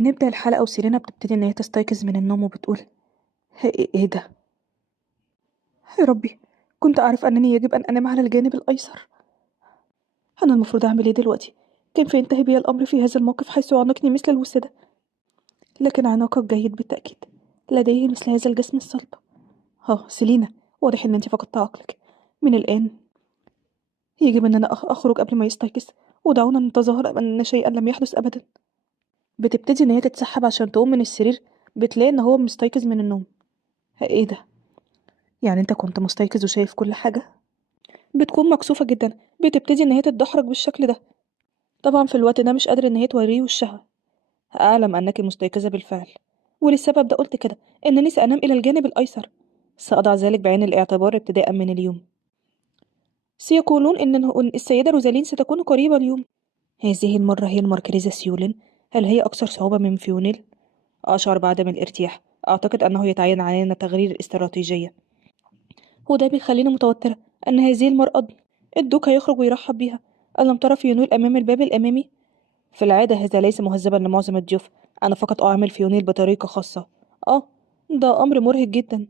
بنبدأ الحلقة وسيرينا بتبتدي إن هي تستيقظ من النوم وبتقول: إيه ده؟ يا ربي، كنت أعرف أنني يجب أن أنام على الجانب الأيسر. أنا المفروض أعمل إيه دلوقتي؟ كيف ينتهي بي الأمر في هذا الموقف حيث يعانقني مثل الوسادة؟ لكن عناقك جيد بالتأكيد، لديه مثل هذا الجسم الصلب. سيلينا، واضح إن أنت فقدت عقلك. من الآن يجب أن أنا أخرج قبل ما يستيقظ، ودعونا نتظاهر أن شيئا لم يحدث أبدا. بتبتدي إن هي تتسحب عشان تقوم من السرير، بتلاقي إن هو مستيقظ من النوم. إيه ده؟ يعني أنت كنت مستيقظ وشايف كل حاجة؟ بتكون مكسوفة جدا، بتبتدي إن هي تتدحرج بالشكل ده. طبعا في الوقت ده مش قادرة إن هي توريه وشها. أعلم أنك مستيقظة بالفعل، وللسبب ده قلت كده، إنني سأنام إلى الجانب الأيسر. سأضع ذلك بعين الاعتبار ابتداء من اليوم. سيقولون إن السيدة روزالين ستكون قريبة اليوم. هذه المرة هي الماركريزة سيولين. هل هي أكثر صعوبة من فيونيل؟ أشعر بعدم الارتياح. أعتقد أنه يتعين علينا تغيير الاستراتيجية، وده بيخليني متوترة. أن هذه المرأة الدوك هيخرج ويرحب بيها. ألم ترى فيونيل أمام الباب الأمامي؟ في العادة هذا ليس مهذبا لمعظم الضيوف. أنا فقط أعمل فيونيل بطريقة خاصة. ده أمر مرهق جدا.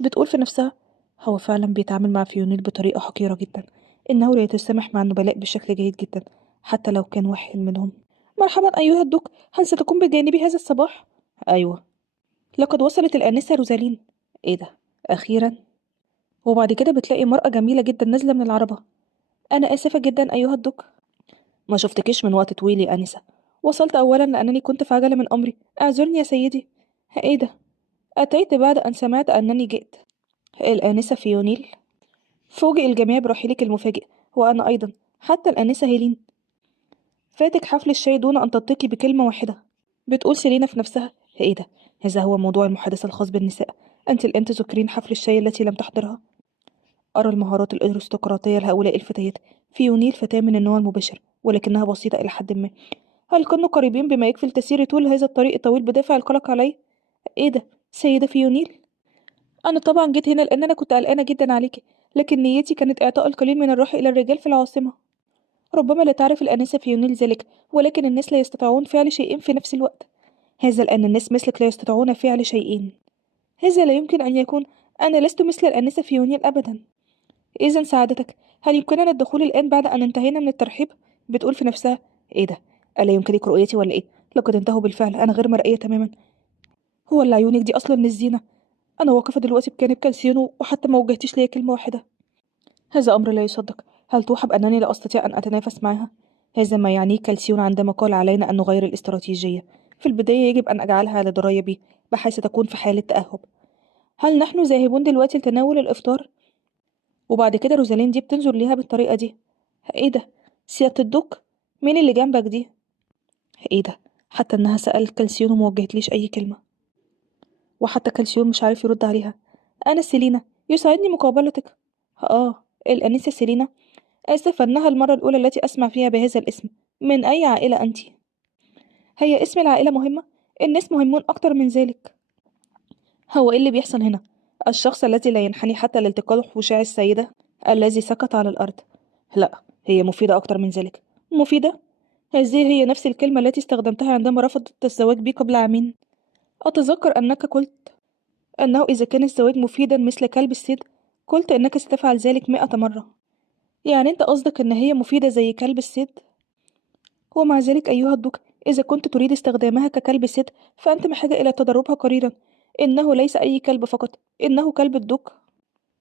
بتقول في نفسها: هو فعلا بيتعامل مع فيونيل بطريقة حقيرة جدا. إنه لا يتسامح مع النبلاء بشكل جيد جدا، حتى لو كان واحد منهم. مرحبا أيها الدوك، هل ستكون بجانبي هذا الصباح؟ أيوة. لقد وصلت الآنسة روزالين. إيه ده؟ أخيرا. وبعد كده بتلاقي مرأة جميلة جدا نازلة من العربة. أنا آسفة جدا أيها الدك، ما شفتكيش من وقت طويل يا آنسة. وصلت أولا لأنني كنت في عجلة من أمري. اعذرني يا سيدي. إيه ده؟ أتيت بعد أن سمعت أنني جئت. الآنسة فيونيل. فوجئ الجميع برحيلك المفاجئ، وأنا أيضا، حتى الآنسة هيلين. فاتك حفل الشاي دون أن تنطقي بكلمة واحدة. بتقول سيلينا في نفسها: إيه ده؟ هذا هو موضوع المحادثة الخاص بالنساء. أنت الآن تذكرين حفل الشاي التي لم تحضرها. أرى المهارات الأرستقراطية لهؤلاء الفتيات. فيونيل فتاة من النوع المباشر، ولكنها بسيطة إلى حد ما. هل كانوا قريبين بما يكفي لتسير طول هذا الطريق الطويل بدافع القلق علي؟ إيه ده، سيدة فيونيل؟ أنا طبعا جيت هنا لأن أنا كنت قلقانة جدا عليكي، لكن نيتي كانت إعطاء القليل من الراحة إلى الرجال في العاصمة. ربما لا تعرف الآنسة فيونيل ذلك، ولكن الناس لا يستطيعون فعل شيئين في نفس الوقت. هذا لأن الناس مثلك لا يستطيعون فعل شيئين. هذا لا يمكن أن يكون. أنا لست مثل الآنسة فيونيل أبدا. إذا سعادتك، هل يمكننا الدخول الآن بعد أن انتهينا من الترحيب؟ بتقول في نفسها: إيه ده؟ ألا يمكنك رؤيتي ولا إيه؟ لقد انتهوا بالفعل، أنا غير مرئية تماما. هو اللي عيونك دي أصلا للزينة. أنا واقفة دلوقتي بجانب كالسيونو وحتى ما وجهتيش ليا كلمة واحدة. هذا أمر لا يصدق. هل توحب أنني لا أستطيع أن أتنافس معها؟ هذا ما يعنيه كالسيون عندما قال علينا أن نغير الاستراتيجية. في البداية يجب أن أجعلها على دراية بي، بحيث تكون في حالة تأهب. هل نحن ذاهبون دلوقتي لتناول الإفطار؟ وبعد كده روزالين دي بتنظر ليها بالطريقة دي: ايه ده، سيادة الدك؟ مين اللي جنبك دي؟ ايه ده، حتى انها سألت كالسيون وما وجهتليش اي كلمة، وحتى كالسيون مش عارف يرد عليها. انا سيلينا، يسعدني مقابلتك. الانسة سيلينا. اسف انها المرة الاولى التي اسمع فيها بهذا الاسم. من اي عائلة انت؟ هي اسم العائلة مهمة؟ الناس مهمون اكتر من ذلك. هو ايه اللي بيحصل هنا؟ الشخص الذي لا ينحني حتى لالتقاط وشاع السيدة الذي سقط على الارض. لا، هي مفيدة اكتر من ذلك. مفيدة؟ هذه هي نفس الكلمة التي استخدمتها عندما رفضت الزواج بي قبل عامين. أتذكر أنك قلت أنه إذا كان الزواج مفيدا مثل كلب الصيد، قلت أنك ستفعل ذلك 100 مرة. يعني أنت قصدك أن هي مفيدة زي كلب الصيد؟ ومع ذلك أيها الدك، إذا كنت تريد استخدامها ككلب الصيد فأنت بحاجة إلى تدربها قليلا. إنه ليس أي كلب فقط، إنه كلب الدك.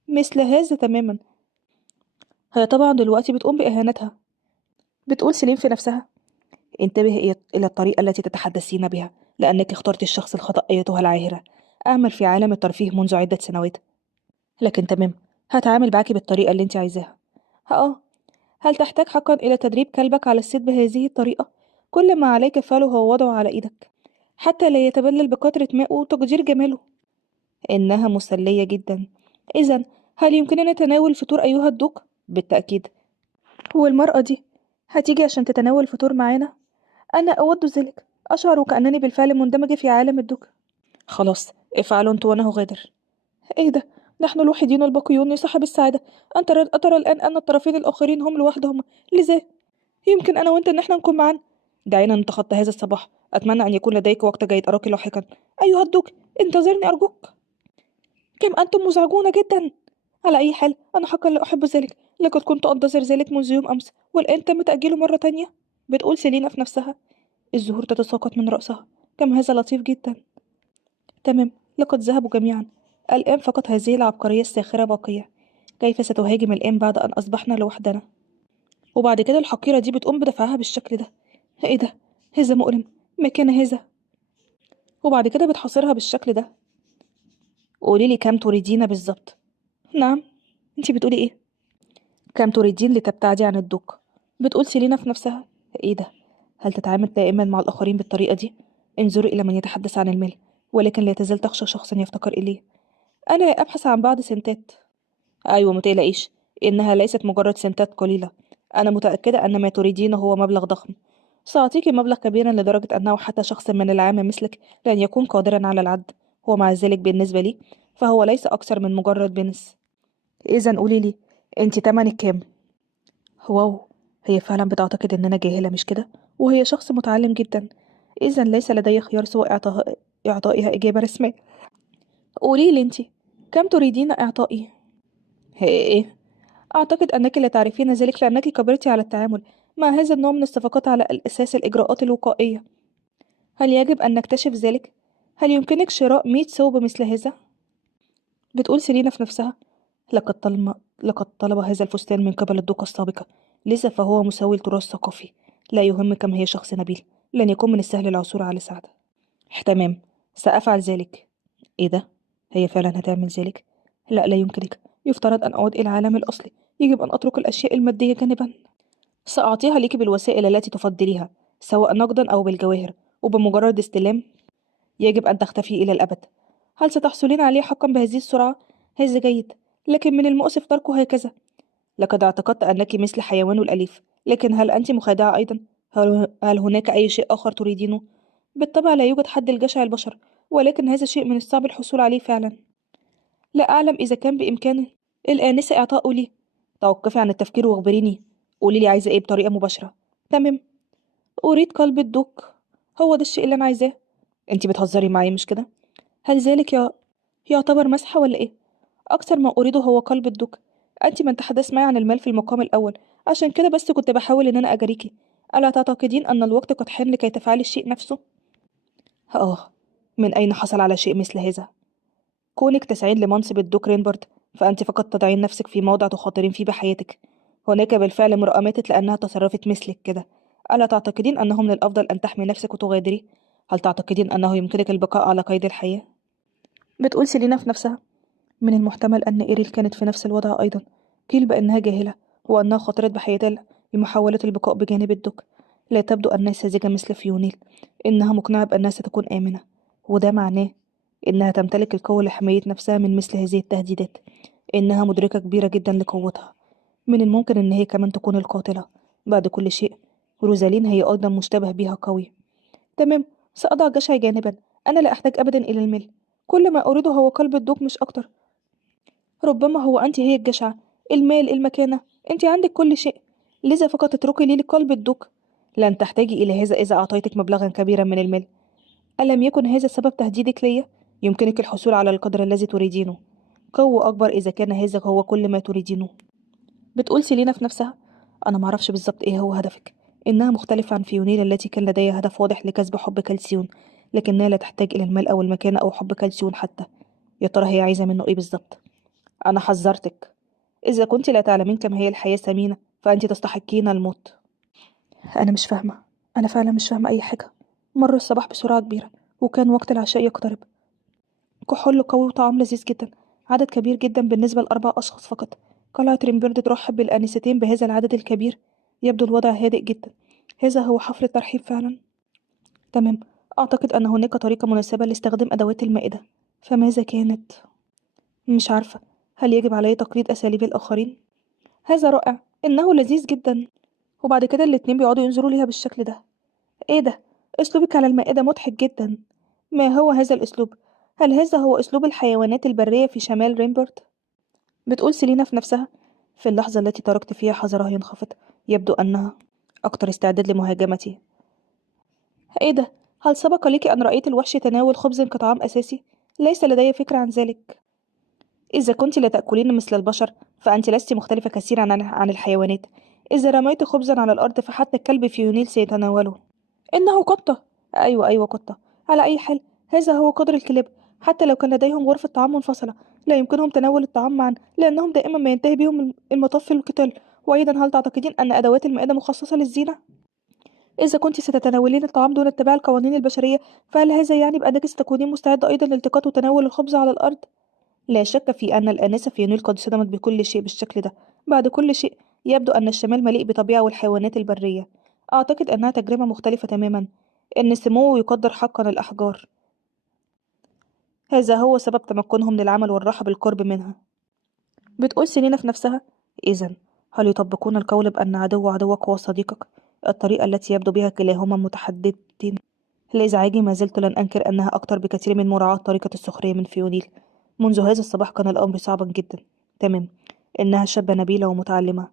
مثل هذا تماما. هي طبعا دلوقتي بتقوم بإهانتها. بتقول سليم في نفسها: انتبهي إلى الطريقة التي تتحدثين بها، لأنك اخترت الشخص الخطأ أيتها العاهرة. أعمل في عالم الترفيه منذ عدة سنوات. لكن تمام، هتعامل معاكي بالطريقة اللي انت عايزاها. ها. هل تحتاج حقا إلى تدريب كلبك على الصيد بهذه الطريقة؟ كل ما عليك فعله هو وضعه على إيدك، حتى لا يتبلل بقطرة ماء وتقدير جماله. إنها مسلية جدا. إذا، هل يمكننا تناول الفطور أيها الدوق؟ بالتأكيد. والمرأة دي هتيجي عشان تتناول الفطور معانا؟ أنا أود ذلك. أشعر كأنني بالفعل مندمجة في عالم الدك. خلاص، افعلوا أنت وأنا غادر. إيه ده؟ نحن الوحيدين الباقيون لصاحب السعادة. أترى الآن أن الطرفين الآخرين هم لوحدهم، لذا يمكن أنا وأنت إن احنا نكون معا. دعينا نتخطى هذا الصباح. أتمنى أن يكون لديك وقت جيد أراك لاحقا. أيها الدوق، انتظرني أرجوك. كم أنتم مزعجون جدا. على أي حال أنا حقا لا أحب ذلك، لقد كنت أنتظر ذلك منذ يوم أمس والآن تم تأجيله مرة تانية. بتقول سيلينا في نفسها. الزهور تتساقط من رأسها. كم هذا لطيف جدا. تمام، لقد ذهبوا جميعا. الآن فقط هذه العبقرية الساخرة باقية. كيف ستهاجم الآن بعد أن أصبحنا لوحدنا؟ وبعد كده الحقيرة دي بتقوم بدفعها بالشكل ده. إيه ده؟ هذا مؤلم. ما كان هذا؟ وبعد كده بتحاصرها بالشكل ده. قولي لي كم تريدين بالظبط؟ نعم. انتي بتقولي ايه؟ كم تريدين لتبتعدي عن الدوق؟ بتقول سيلينا في نفسها. ايه ده؟ هل تتعامل دائما مع الآخرين بالطريقة دي؟ انظري إلى من يتحدث عن المال، ولكن لا تزال تخشى شخصا يفتقر إليه. أنا لا أبحث عن بعض سنتات. أيوة، متقلقيش. إنها ليست مجرد سنتات قليلة. أنا متأكدة أن ما تريدينه هو مبلغ ضخم. سأعطيك مبلغ كبيرا لدرجة أنه حتى شخص من العامة مثلك لن يكون قادرا على العد. ومع ذلك بالنسبة لي فهو ليس أكثر من مجرد بنس. إذا قولي لي، أنت تمنك كام؟ واو، هي فعلا بتعتقد إننا جاهلة مش كده؟ وهي شخص متعلم جدا. إذا ليس لدي خيار سوى إعطائها إجابة رسمية. قولي لي أنت، كم تريدين إعطائي؟ إيه؟ أعتقد أنك لا تعرفين ذلك لأنك كبرت على التعامل مع هذا النوع من الصفقات على الأساس الإجراءات الوقائية. هل يجب أن نكتشف ذلك؟ هل يمكنك شراء 100 ثوب مثل هذا؟ بتقول سيلينا في نفسها. لقد طلب هذا الفستان من قبل الدوقة السابقة، لذا فهو مساوي لتراث ثقافي. لا يهم كم هي شخص نبيل، لن يكون من السهل العثور على سعادة. تمام، سأفعل ذلك. إيه ده؟ هي فعلا هتعمل ذلك؟ لا، لا يمكنك. يفترض أن أعود إلى العالم الأصلي. يجب أن أترك الأشياء المادية جانبا. سأعطيها لك بالوسائل التي تفضليها، سواء نقدا أو بالجواهر، وبمجرد استلام يجب أن تختفي إلى الأبد. هل ستحصلين عليه حقا بهذه السرعة؟ هذا جيد، لكن من المؤسف تركه هكذا. لقد اعتقدت أنك مثل حيوان الأليف، لكن هل أنت مخادعة أيضا؟ هل هناك أي شيء آخر تريدينه؟ بالطبع لا يوجد حد لجشع البشر، ولكن هذا شيء من الصعب الحصول عليه فعلا. لا أعلم إذا كان بإمكان الآنسة إعطاؤه لي. توقفي عن التفكير واخبريني. قولي لي عايزة إيه بطريقة مباشرة. تمام، أريد قلب الدوق. هو ده الشيء اللي أنا عايزاه. أنت بتهزري معايا مش كده؟ هل ذلك يعتبر مسحة ولا إيه؟ أكثر ما أريده هو قلب الدوق. أنت من تحدث معي عن المال في المقام الأول، عشان كده بس كنت بحاول إن أنا أجاريكي. ألا تعتقدين أن الوقت قد حان لكي تفعلي الشيء نفسه؟ آه، من أين حصل على شيء مثل هذا؟ كونك تسعين لمنصب الدوق رينبرد، فأنت فقط تضعين نفسك في موضع تخاطرين فيه بحياتك. هناك بالفعل امرأة ماتت لأنها تصرفت مثلك كده. ألا تعتقدين أنه من الأفضل أن تحمي نفسك وتغادري؟ هل تعتقدين أنه يمكنك البقاء على قيد الحياة؟ بتقول سيلينا في نفسها. من المحتمل أن إيريل كانت في نفس الوضع أيضا. قيل بأنها جاهلة، وأنها خاطرت بحياتها لمحاولة البقاء بجانب الدوك. لا تبدو أنها ساذجة مثل فيونيل. إنها مقنعة بأنها ستكون آمنة، وده معناه إنها تمتلك القوة لحماية نفسها من مثل هذه التهديدات. إنها مدركة كبيرة جدا لقوتها. من الممكن إن هي كمان تكون القاتلة. بعد كل شيء، روزالين هي أيضا مشتبه بها قوي. تمام، سأضع جشعي جانبا. أنا لا أحتاج أبدا إلى المال. كل ما أريده هو قلب الدوق مش أكتر. ربما هو أنت هي الجشعة. المال، المكانة. أنت عندك كل شيء، لذا فقط اتركي لي قلب الدوق. لن تحتاجي إلى هذا إذا أعطيتك مبلغا كبيرا من المال. ألم يكن هذا سبب تهديدك لي؟ يمكنك الحصول على القدر الذي تريدينه. قوة أكبر إذا كان هذا هو كل ما تريدينه. بتقول سيلينا في نفسها. أنا معرفش بالظبط إيه هو هدفك. إنها مختلفة عن فيونيلا التي كان لديها هدف واضح لكسب حب كالسيون، لكنها لا تحتاج إلى المال أو المكانة أو حب كالسيون حتى. يا ترى هي عايزة منه إيه بالظبط؟ أنا حذرتك. إذا كنت لا تعلمين كم هي الحياة ثمينة فأنت تستحقين الموت. أنا مش فاهمة. أنا فعلا مش فاهمة أي حاجة. مر الصباح بسرعة كبيرة، وكان وقت العشاء يقترب. كحول قوي وطعام لذيذ جدا. عدد كبير جدا بالنسبة لأربع أشخاص فقط. قلعة ريمبرد ترحب بالآنستين بهذا العدد الكبير. يبدو الوضع هادئ جدا. هذا هو حفل الترحيب فعلا. تمام، أعتقد أن هناك طريقة مناسبة لاستخدام أدوات المائدة. فماذا كانت؟ مش عارفة. هل يجب علي تقليد أساليب الآخرين؟ هذا رائع. إنه لذيذ جدا. وبعد كده الاتنين بيقعدوا ينظروا ليها بالشكل ده. ايه ده؟ اسلوبك على المائدة مضحك جدا. ما هو هذا الاسلوب؟ هل هذا هو اسلوب الحيوانات البرية في شمال رينبورت؟ بتقول سيلينا في نفسها. في اللحظة التي تركت فيها حذرها ينخفض، يبدو أنها أكثر استعداد لمهاجمتي. إيه ده؟ هل سبق لك أن رأيت الوحش يتناول خبز كطعام أساسي؟ ليس لدي فكرة عن ذلك. إذا كنت لا تأكلين مثل البشر فأنت لست مختلفة كثيرا عن الحيوانات. إذا رميت خبزا على الأرض فحتى الكلب فيونيل سيتناوله. إنه قطة. أيوة أيوة قطة. على أي حال، هذا هو قدر الكلاب. حتى لو كان لديهم غرفة طعام منفصلة، لا يمكنهم تناول الطعام معا، لأنهم دائما ما ينتهي بهم المطاف في القتال. وأيضا، هل تعتقدين أن أدوات المائدة مخصصة للزينة؟ إذا كنت ستتناولين الطعام دون اتباع القوانين البشرية، فهل هذا يعني بأنك ستكونين مستعدة أيضا لالتقاط وتناول الخبز على الأرض؟ لا شك في أن الآنسة فيونيل قد صدمت بكل شيء بالشكل ده. بعد كل شيء، يبدو أن الشمال مليء بطبيعة والحيوانات البرية. أعتقد أنها تجربة مختلفة تماما. إن سموه يقدر حقا الأحجار. هذا هو سبب تمكنهم من العمل والراحة بالقرب منها. بتقول سيلينا في نفسها: إذن، هل يطبقون القول بأن عدو عدوك هو صديقك؟ الطريقة التي يبدو بها كلاهما متحدثين لإزعاجي، ما زلت لن أنكر أنها أكثر بكثير من مراعاة طريقة السخرية من فيونيل. منذ هذا الصباح كان الأمر صعبا جدا. تمام. إنها شابة نبيلة ومتعلمة.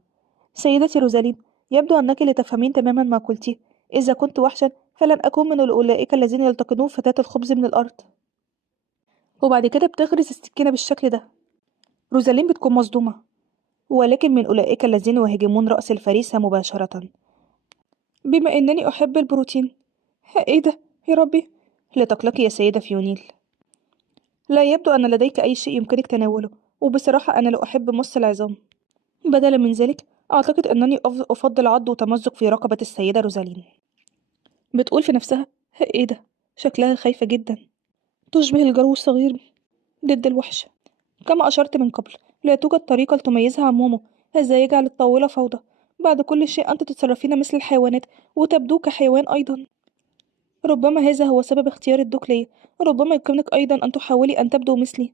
سيدتي روزالين، يبدو أنك لا تفهمين تماما ما قلتيه. إذا كنت وحشا، فلن أكون من أولئك الذين يلتقطون فتاة الخبز من الأرض. وبعد كده بتغرز السكينة بالشكل ده. روزالين بتكون مصدومة. ولكن من أولئك الذين يهاجمون رأس الفريسة مباشرة. بما أنني أحب البروتين. إيه ده؟ يا ربي. لا تقلقي يا سيدة فيونيل. لا يبدو أن لديك أي شيء يمكنك تناوله. وبصراحة أنا لا أحب مص العظام. بدلا من ذلك، أعتقد أنني أفضل عض وتمزق في رقبة السيدة روزالين. بتقول في نفسها: إيه ده؟ شكلها خايفة جدا. تشبه الجرو الصغير ضد الوحش. كما أشرت من قبل، لا توجد طريقة لتميزها عن مومو. هذا يجعل الطاولة فوضى. بعد كل شيء أنت تتصرفين مثل الحيوانات، وتبدو كحيوان أيضا. ربما هذا هو سبب اختيار الدوق لي. ربما يمكنك أيضا أن تحاولي أن تبدو مثلي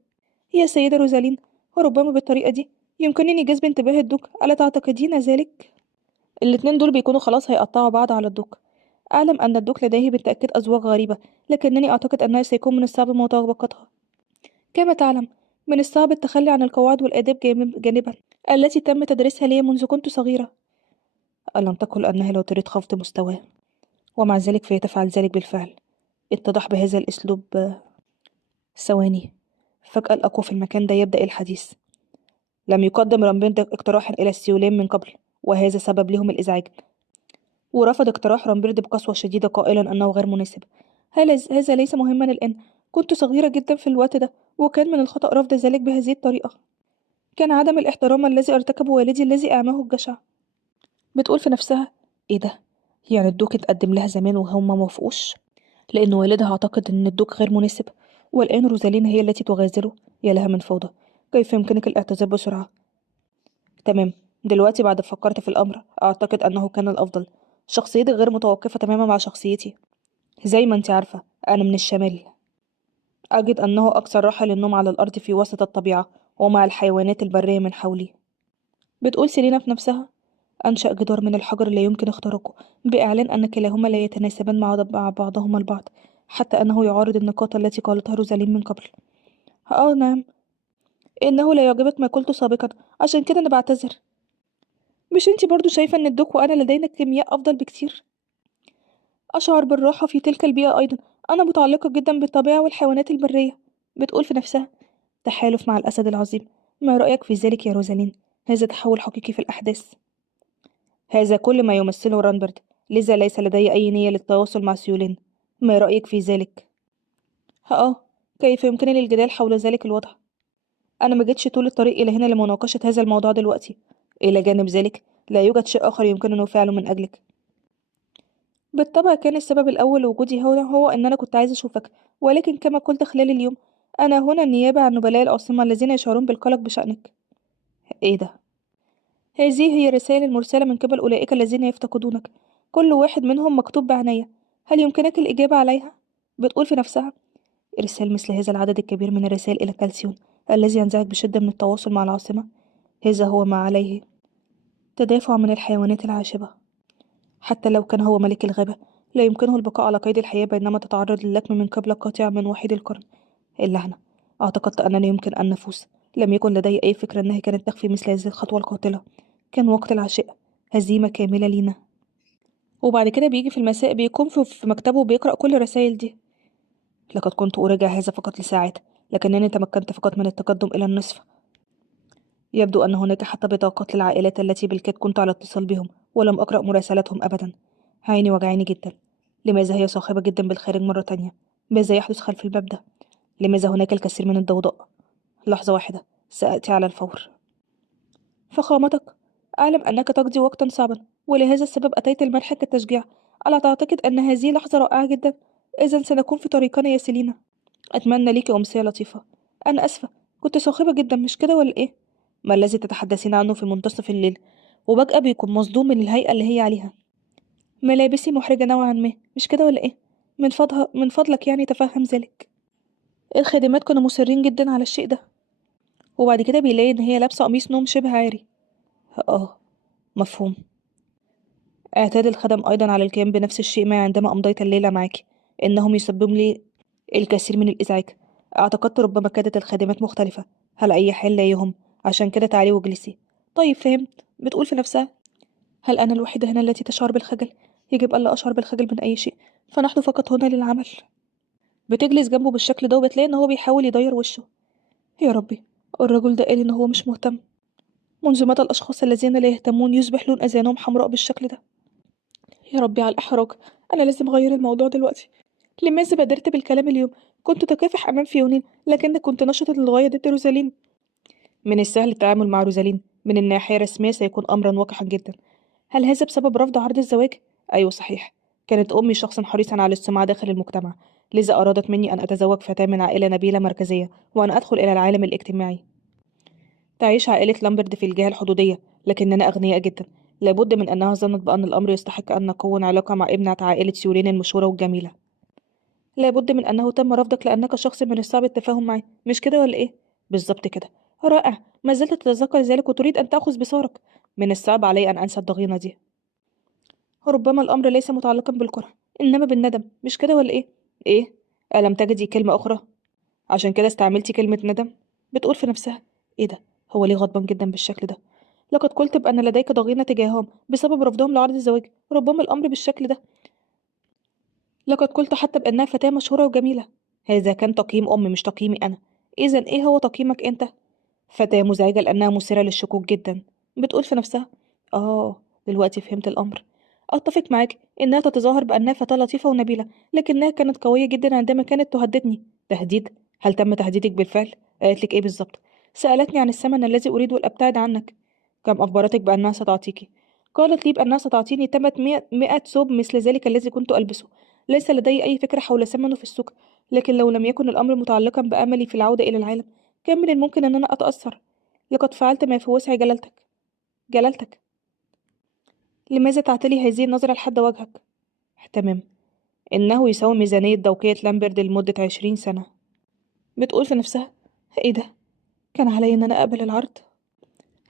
يا سيدة روزالين. وربما بالطريقة دي يمكنني جذب انتباه الدوق. ألا تعتقدين ذلك؟ الاتنين دول بيكونوا خلاص هيقطعوا بعض على الدوق. أعلم أن الدوق لديه بالتأكيد أذواق غريبة، لكنني أعتقد أنها سيكون من الصعب مطابقتها. كما تعلم، من الصعب التخلي عن القواعد والآداب جانبا التي تم تدريسها لي منذ كنت صغيرة. ألم تقل أنها لو تريد خفض مستواه؟ ومع ذلك فهي تفعل ذلك بالفعل. اتضح بهذا الأسلوب. ثواني. فجأة الأقوى في المكان ده يبدأ الحديث. لم يقدم رامبرد اقتراحا إلى السيولين من قبل، وهذا سبب لهم الإزعاج. ورفض اقتراح رامبرد بقسوة شديدة قائلا أنه غير مناسب. هذا ليس مهما الآن. كنت صغيرة جدا في الوقت ده، وكان من الخطأ رفض ذلك بهذه الطريقة. كان عدم الاحترام الذي ارتكبه والدي الذي أعماه الجشع. بتقول في نفسها: إيه ده؟ يعني الدوك اتقدم لها زمان وهم موافقوش؟ لأن والدها اعتقد أن الدوك غير مناسب، والآن روزالين هي التي تغازله. يا لها من فوضى. كيف يمكنك الاعتذار بسرعة؟ تمام. دلوقتي بعد فكرت في الأمر، أعتقد أنه كان الأفضل. شخصيتي غير متوقفة تماما مع شخصيتي. زي ما انت عارفة، أنا من الشمال. أجد أنه أكثر راحة للنوم على الأرض في وسط الطبيعة، ومع الحيوانات البرية من حولي. بتقول سيلينا في نفسها: أنشأ جدار من الحجر لا يمكن اختراقه، بإعلان أن كلاهما لا يتناسبان مع بعضهما البعض، حتى أنه يعارض النقاط التي قالتها روزالين من قبل. نعم. إنه لا يعجبك ما قلت سابقا، عشان كده أنا بعتذر. مش انتي برضو شايفة ان الدوك وانا لدينا كيمياء افضل بكتير؟ اشعر بالراحة في تلك البيئة ايضا. انا متعلقة جدا بالطبيعة والحيوانات البرية. بتقول في نفسها: تحالف مع الاسد العظيم. ما رأيك في ذلك يا روزالين؟ هذا تحول حقيقي في الاحداث. هذا كل ما يمثله رانبرد. لذا ليس لدي اي نية للتواصل مع سيولين. ما رأيك في ذلك؟ كيف يمكنني الجدال حول ذلك الوضع؟ انا ما جيتش طول الطريق الى هنا لمناقشة هذا الموضوع دلوقتي. الى جانب ذلك، لا يوجد شيء اخر يمكننا فعله من اجلك. بالطبع كان السبب الأول لوجودي هنا هو إن أنا كنت عايزة أشوفك. ولكن كما قلت خلال اليوم، أنا هنا نيابة عن نبلاء العاصمة الذين يشعرون بالقلق بشأنك. إيه ده؟ هذه هي الرسائل المرسلة من قبل أولئك الذين يفتقدونك. كل واحد منهم مكتوب بعناية. هل يمكنك الإجابة عليها؟ بتقول في نفسها: إرسال مثل هذا العدد الكبير من الرسائل إلى كالسيون الذي ينزعج بشدة من التواصل مع العاصمة. هذا هو ما عليه. تدافع من الحيوانات العاشبة. حتى لو كان هو ملك الغابة، لا يمكنه البقاء على قيد الحياة بينما تتعرض للكم من قبل قاطع من وحيد القرن. اللعنة. اعتقدت أنني يمكن أن نفوز. لم يكن لدي أي فكرة أنها كانت تخفي مثل هذه الخطوة القاتلة. كان وقت العشاء. هزيمة كاملة لينا. وبعد كده بيجي في المساء بيكون في مكتبه وبيقرأ كل الرسائل دي. لقد كنت أراجع هذا فقط لساعات، لكنني تمكنت فقط من التقدم إلى النصف. يبدو أن هناك حتى بطاقات للعائلات التي بالكاد كنت على اتصال بهم، ولم أقرأ مراسلاتهم أبدا. عيني وجعاني جدا. لماذا هي صاخبة جدا بالخارج مرة تانية؟ ماذا يحدث خلف الباب ده؟ لماذا هناك الكثير من الضوضاء؟ لحظة واحدة، سأأتي على الفور. فخامتك، أعلم أنك تقضي وقتا صعبا، ولهذا السبب أتيت المنح كالتشجيع. ألا تعتقد أن هذه لحظة رائعة جدا؟ إذا سنكون في طريقنا يا سيلينا. أتمنى ليكِ أمسية لطيفة. أنا آسفة، كنت صاخبة جدًا مش كده والّا إيه؟ ما الذي تتحدثين عنه في منتصف الليل؟ وبجأة بيكون مصدوم من الهيئة اللي هي عليها. ملابسي محرجة نوعًا ما، مش كده والّا إيه؟ من فضلك يعني تفهم ذلك. الخادمات كانوا مصرين جدًا على الشيء ده. وبعد كده بيلاقي إن هي لابسة قميص نوم شبه عاري. آه، مفهوم. اعتاد الخدم أيضًا على القيام بنفس الشيء معي عندما أمضيت الليلة معاكِ. إنهم يسببون لي الكثير من الإزعاج. اعتقدت ربما كانت الخادمات مختلفة. على أي حال لا يهم. عشان كده تعالي واجلسي. طيب فهمت. بتقول في نفسها: هل أنا الوحيدة هنا التي تشعر بالخجل؟ يجب ألا أشعر بالخجل من أي شيء. فنحن فقط هنا للعمل. بتجلس جنبه بالشكل ده وبتلاقي إن هو بيحاول يدير وشه. يا ربي، الرجل ده قال إن هو مش مهتم. منذ متى الأشخاص الذين لا يهتمون يصبح لون أذانهم حمراء بالشكل ده؟ يا ربي على الإحراج. أنا لازم أغير الموضوع دلوقتي. لماذا بادرت بالكلام اليوم؟ كنت تكافح أمام فيونين، لكنك كنت نشطة للغاية ضد روزالين. من السهل التعامل مع روزالين. من الناحية الرسمية سيكون أمرا وقحا جدا. هل هذا بسبب رفض عرض الزواج؟ أيوة صحيح. كانت أمي شخصا حريصا على السمعة داخل المجتمع. لذا أرادت مني أن أتزوج فتاة من عائلة نبيلة مركزية، وأن أدخل إلى العالم الاجتماعي. تعيش عائلة لامبرد في الجهة الحدودية، لكننا أغنياء جدا. لابد من أنها ظنت بأن الأمر يستحق أن نكون علاقة مع ابنة عائلة سيولين المشهورة والجميلة. لابد من أنه تم رفضك لأنك شخص من الصعب التفاهم معي، مش كده ولا إيه؟ بالظبط كده. رائع، ما زلت تتذكر ذلك وتريد أن تأخذ بصارك. من الصعب علي أن أنسى الضغينة دي. ربما الأمر ليس متعلقا بالكره، إنما بالندم، مش كده ولا إيه؟ إيه؟ ألم تجدي كلمة أخرى؟ عشان كده استعملتي كلمة ندم؟ بتقول في نفسها: إيه ده؟ هو ليه غضبان جدا بالشكل ده؟ لقد قلت بأن لديك ضغينة تجاههم بسبب رفضهم لعرض الزواج. ربما الأمر بالشكل ده. لقد قلت حتى بأنها فتاة مشهورة وجميلة. هذا كان تقييم أمي مش تقييمي أنا. إذا إيه هو تقييمك أنت؟ فتاة مزعجة لأنها مثيرة للشكوك جدا. بتقول في نفسها: دلوقتي فهمت الأمر. أتفق معاك إنها تتظاهر بأنها فتاة لطيفة ونبيلة، لكنها كانت قوية جدا عندما كانت تهددني. تهديد؟ هل تم تهديدك بالفعل؟ قالت لك إيه بالظبط؟ سألتني عن الثمن الذي أريد الأبتعد عنك. كم أخبرتك بأنها ستعطيك؟ قالت لي بأنها ستعطيني ثمن 100 ثوب مثل ذلك الذي كنت ألبسه. ليس لدي أي فكرة حول ثمنه في السوق، لكن لو لم يكن الأمر متعلقا بأملي في العودة إلى العالم، كان من الممكن أن أنا أتأثر. لقد فعلت ما في وسع جلالتك. جلالتك، لماذا تعتلي هذه النظرة لحد وجهك؟ تمام. إنه يساوي ميزانية دوكية لامبرد لمدة 20 سنة. بتقول في نفسها: إيه ده؟ كان علي أن أنا أقبل العرض؟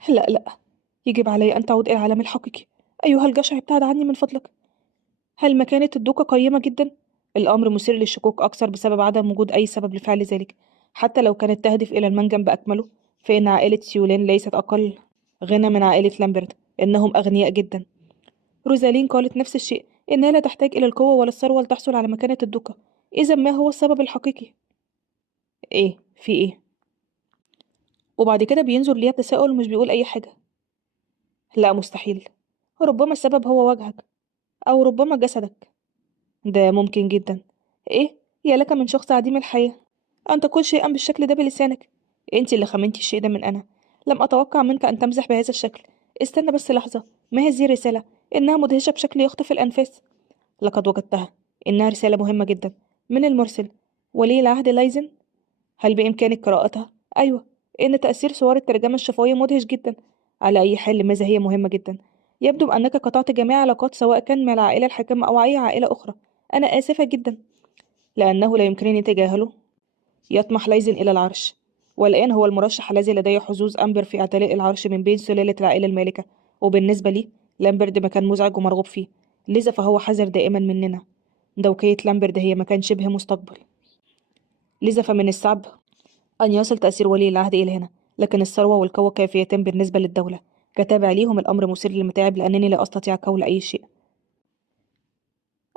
لا لا، يجب علي أن تعود إلى العالم الحقيقي. أيها الجشع، ابتعد عني من فضلك. هل مكانة الدوكة قيمة جدا؟ الأمر مثير للشكوك أكثر بسبب عدم وجود أي سبب لفعل ذلك. حتى لو كانت تهدف إلى المنجم بأكمله، فإن عائلة سيولين ليست أقل غنى من عائلة لامبرت. إنهم أغنياء جدا. روزالين قالت نفس الشيء، إنها لا تحتاج إلى القوة ولا الثروة لتحصل على مكانة الدوكة. إذا ما هو السبب الحقيقي؟ إيه في إيه؟ وبعد كده بينظر ليها بتساؤل ومش بيقول أي حاجة. لا مستحيل. ربما السبب هو وجهك، أو ربما جسدك. ده ممكن جدا. إيه؟ يا لك من شخص عديم الحياة أن تقول شيئا بالشكل ده بلسانك. أنت اللي خمنتي الشيء ده من أنا. لم أتوقع منك أن تمزح بهذا الشكل. استنى بس لحظة. ما هذه الرسالة؟ إنها مدهشة بشكل يخطف الأنفاس. لقد وجدتها. إنها رسالة مهمة جدا. من المرسل؟ ولي العهد لايزن. هل بإمكانك قراءتها؟ أيوة. إن تأثير صور الترجمة الشفوية مدهش جدا. على أي حال، لماذا هي مهمة جدا؟ يبدو أنك قطعت جميع العلاقات، سواء كان مع العائلة الحاكمة أو أي عائلة أخرى. أنا آسفة جدا. لأنه لا يمكنني تجاهله. يطمح لايزن إلى العرش، والآن هو المرشح الذي لديه حظوظ أمبر في اعتلاء العرش من بين سلالة العائلة المالكة. وبالنسبة لي، لامبرد مكان مزعج ومرغوب فيه. لذا فهو حذر دائما مننا. دوكية لامبرد هي مكان شبه مستقبل. لذا فمن الصعب أن يصل تأثير ولي العهد إلى هنا. لكن الثروة والقوة كافيتان بالنسبة للدولة. كتابع ليهم الأمر مثير للمتاعب لأنني لا أستطيع قول أي شيء.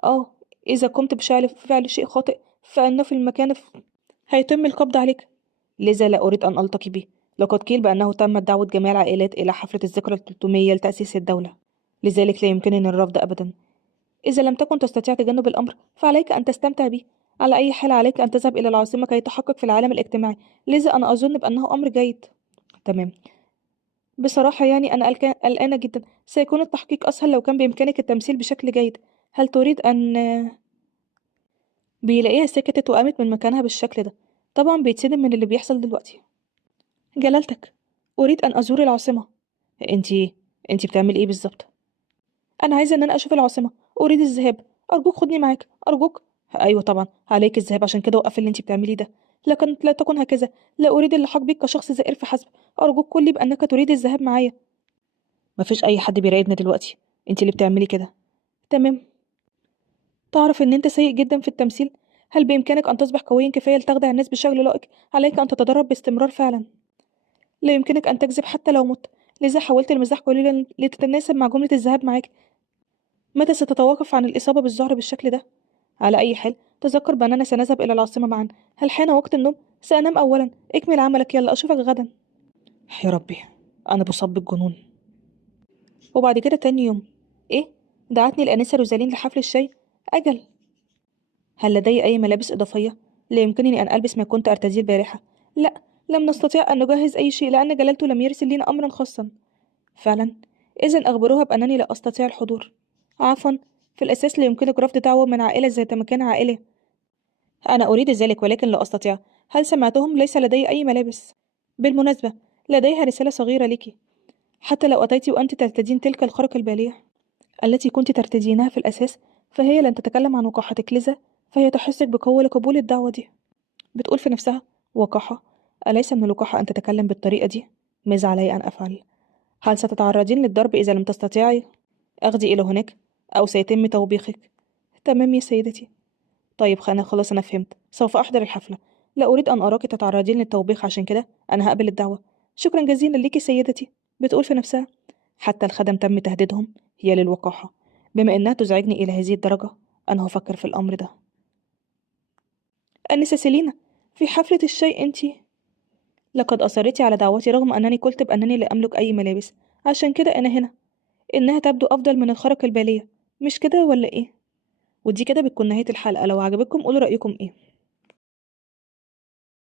آه، إذا قمت فعل شيء خاطئ فإنه في المكان هيتم القبض عليك، لذا لا أريد أن ألتقي به. لقد قيل بأنه تمت دعوة جميع العائلات إلى حفلة الذكرى ال300 لتأسيس الدولة، لذلك لا يمكنني الرفض أبدا. إذا لم تكن تستطيع تجنب الأمر فعليك أن تستمتع به. على أي حال عليك أن تذهب إلى العاصمة كي تحقق في العالم الاجتماعي، لذا أنا أظن بأنه أمر جيد. تمام. بصراحة يعني أنا قلقانة جدا، سيكون التحقيق أسهل لو كان بإمكانك التمثيل بشكل جيد. هل تريد أن بيلاقيها سكتت وقامت من مكانها بالشكل ده، طبعا بيتصدم من اللي بيحصل دلوقتي. جلالتك، أريد أن أزور العاصمة. انتي انتي بتعملي ايه بالظبط؟ أنا عايزة إن أنا أشوف العاصمة، أريد الذهاب. أرجوك خدني معاك، أرجوك. أيوة طبعا عليك الذهاب، عشان كده وقف اللي انتي بتعمليه ده. لكن لا تكن هكذا، لا أريد اللحاق بك كشخص زائر فحسب. أرجوك قل لي بأنك تريد الذهاب معايا. مفيش أي حد بيراقبنا دلوقتي، انتي اللي بتعملي كده. تمام. تعرف إن أنت سيء جدا في التمثيل. هل بإمكانك أن تصبح قويا كفاية لتخدع الناس بشكل لائق؟ عليك أن تتدرب باستمرار فعلا. لا يمكنك أن تكذب حتى لو مت، لذا حاولت المزاح قليلا لتتناسب مع جملة الذهاب معاك. متى ستتوقف عن الإصابة بالذعر بالشكل ده؟ على أي حال تذكر بأننا سنذهب إلى العاصمة معا. هل حان وقت النوم؟ سأنام أولا، اكمل عملك، يلا أشوفك غدا. يا ربي، أنا بصاب بالجنون. وبعد كده تاني يوم، إيه؟ دعتني الأنسة روزالين لحفل الشاي. أجل. هل لدي أي ملابس إضافية؟ لا يمكنني أن ألبس ما كنت أرتديه البارحة. لا، لم نستطيع أن نجهز أي شيء لأن جلالته لم يرسل لنا أمرا خاصا. فعلا؟ إذن أخبروها بأنني لا أستطيع الحضور. عفوا، في الأساس لا يمكنك رفض دعوة من عائلة ذات مكانة عائلي. أنا أريد ذلك ولكن لا أستطيع. هل سمعتهم؟ ليس لدي أي ملابس. بالمناسبة، لديها رسالة صغيرة لك. حتى لو أتيت وأنت ترتدين تلك الخرق البالية التي كنت ترتدينها في الأساس، فهي لن تتكلم عن وقاحتك، لذا فهي تحثك بقوة لقبول الدعوة دي. بتقول في نفسها: وقاحة؟ أليس من الوقاحة أن تتكلم بالطريقة دي؟ ماذا علي أن أفعل؟ هل ستتعرضين للضرب إذا لم تستطيعي أخذي إلى هناك، أو سيتم توبيخك؟ تمام يا سيدتي. طيب خلاص أنا فهمت، سوف أحضر الحفلة. لا أريد أن أراك تتعرضين للتوبيخ، عشان كده أنا هقبل الدعوة. شكرا جزيلا ليكي سيدتي. بتقول في نفسها: حتى الخدم تم تهديدهم، هي للوقاحة. بما إنها تزعجني إلى هذه الدرجة، أنا هفكر في الأمر ده. أنسة سيلينا، في حفلة الشاي أنتي لقد أصرتِ على دعوتي رغم أنني قلت بأنني لا أملك أي ملابس، عشان كده أنا هنا. إنها تبدو أفضل من الخرق البالية، مش كده ولا إيه؟ ودي كده بتكون نهاية الحلقة. لو عجبتكم قولوا رأيكم إيه.